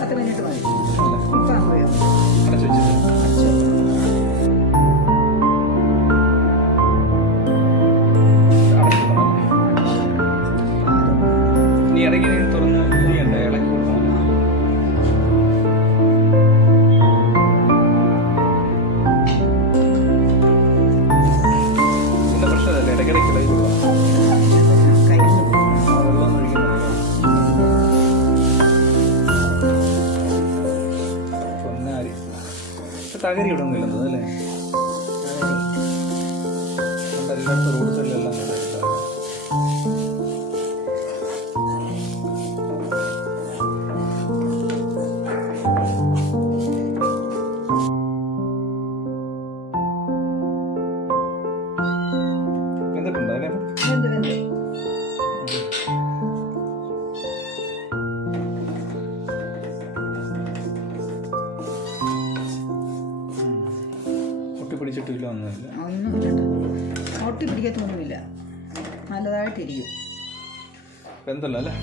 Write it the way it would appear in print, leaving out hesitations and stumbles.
10 minute മതി. ഇപ്പം അടച്ചു വെച്ചിട്ട് ഇനി ഇടയ്ക്ക് തുറന്ന് ചെയ്യണ്ടേ? ഇളക്കി കൊടുക്കണം. ഇതിന്റെ പ്രശ്നമല്ലേ, ഇടയ്ക്കിടയ്ക്ക് ഇളക്കി കൊടുക്കണം. വെള്ളം ഒഴിക്കുന്നത് പൊന്നാരി തകരി ഇടുന്നില്ലെന്നത് അല്ലേ? എല്ലായിടത്തും റോഡ് സൈഡിലെല്ലാം വെന്തിട്ടുണ്ടോ അല്ലേ? ഒട്ടി പിടിച്ചിട്ടില്ല, ഒന്നുമില്ല. ഒട്ടി പിടിക്കത്തൊന്നുമില്ല, നല്ലതായിട്ടിരിക്കും. വെന്തല്ലോ അല്ലേ?